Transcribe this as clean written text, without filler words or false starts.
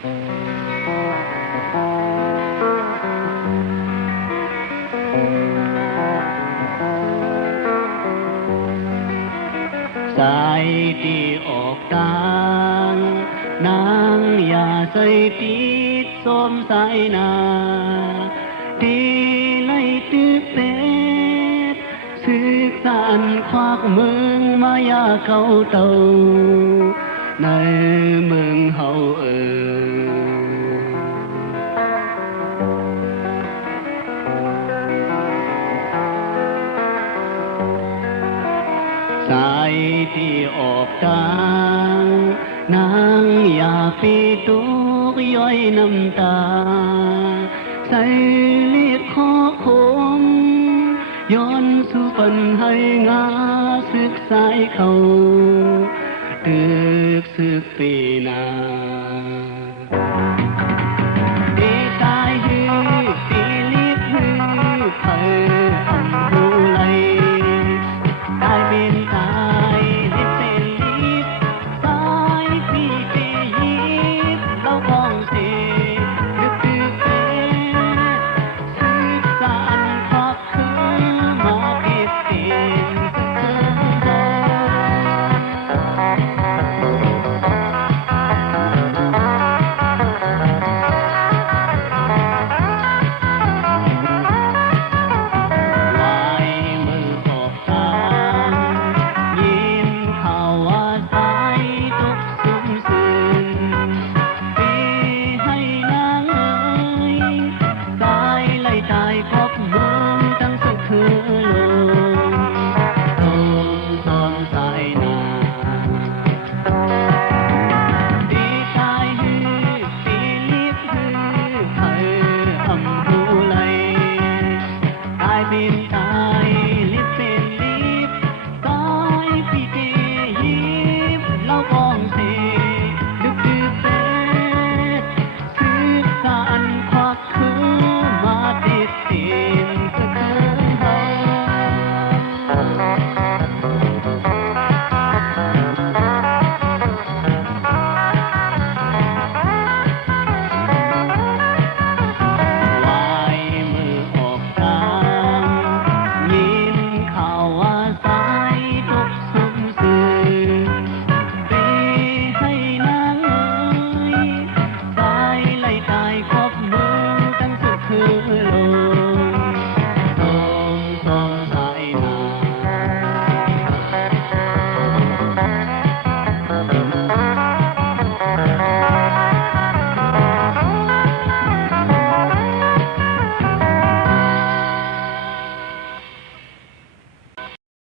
สายที่ออกทางนางอย่าใส่ติดส้มสายนาที่ไล่ตึกเป็ดสึกสันควักเมืองมายาเขาเต่าในเมืองเฮาสายที่ออกทางนางอย่าปีตุกย้อยน้ำตาใส่เลียดคอคมย้อนสู่ปันให้งาศึกสายเขาตึกศึกปีนา